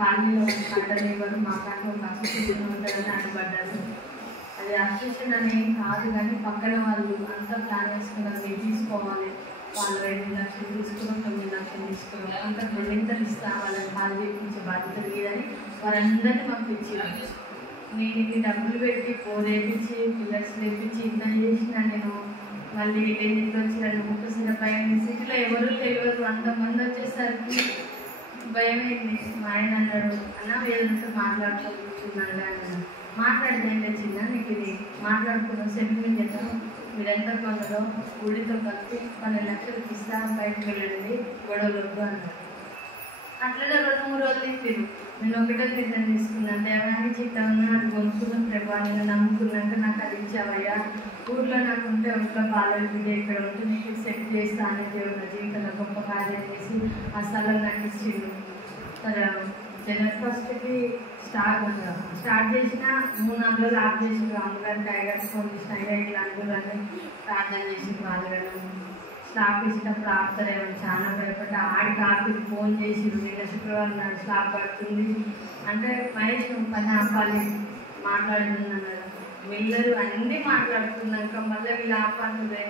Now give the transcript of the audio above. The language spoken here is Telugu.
కాలనీలో పడ్డనివ్వరు, మా కాలంలో అసోసియేషన్ ఉంటుందని అడ్డుపడ్డారు. అది అసోసియేషన్ అనేది కాదు, కానీ పక్కన వాళ్ళు అంతా ప్లాన్ చేసుకున్నారు, మీరు తీసుకోవాలి, వాళ్ళు 2 లక్షలు తీసుకున్నాం, 9 లక్షలు తీసుకున్నాం, అంతా 2 ఇస్తా, వాళ్ళని కాలు చేయించే బాధ్యత లేదని వారందరినీ మాకు ఇచ్చారు. నేను ఇన్ని డబ్బులు పెట్టి పోరేపించి పిల్లర్స్ లేపించి ఇంత చేసిన నేను మళ్ళీ ఇంటికి వచ్చి 2 భయం, సిటీలో ఎవరు తెలియదు, అంతమంది వచ్చేసరికి భయమైంది. మా ఆయన అన్నాడు, అన్న వీళ్ళంతా మాట్లాడుతున్నాడు అన్నాడు. మాట్లాడితే ఏం తెచ్చిందా నీకు, ఇది మాట్లాడుకున్నాం సెటిల్మెంట్ చేద్దాం, మీరు ఎంత కొన్నారో ఊడితో కలిపి 12 లక్షలకి ఇస్తా, బయటకు వెళ్ళండి, గొడవలు వద్దు అన్నారు. అట్లనే 2-3 రోజులు ఇచ్చారు. నేను ఒకటో నిర్ణయం తీసుకున్నాను, దేవానికి చిత్తమన్నా అది కొనుక్కున్నాం ప్రభా, నేను నమ్ముకున్నాక నాకు అది ఇచ్చావయ్యా, ఊర్లో నాకు ఉంటే ఒంట్లో బాగాలేదు బిడ్డ, ఇక్కడ ఉంటే నీకు సెట్ చేస్తా అనే దేవుడు జీవితంలో గొప్ప కార్యం చేసి ఆ స్థలం నాకు ఇచ్చిండు. జనవరి 1కి స్టార్ట్ చేసిన 3-4 రోజులు ఆఫ్ చేసిండు. అమ్మగారు టైగర్స్ ఫోన్ చేసిన అయ్యా ఇట్లా అనుకున్నాను ప్రార్థన చేసింది. వాళ్ళు స్లాబ్ ఇచ్చినప్పుడు ఆపుతారేమో చాలా భయపడ్డా. ఆడికి ఆపికి ఫోన్ చేసి నిన్న శుక్రవారం నాడు స్లాబ్ పడుతుంది అంటే మహేష్ పని ఆపాలి మాట్లాడుతున్నాను. వీళ్ళరు అన్నీ మాట్లాడుతున్నాక మళ్ళీ వీళ్ళు ఆపాలి.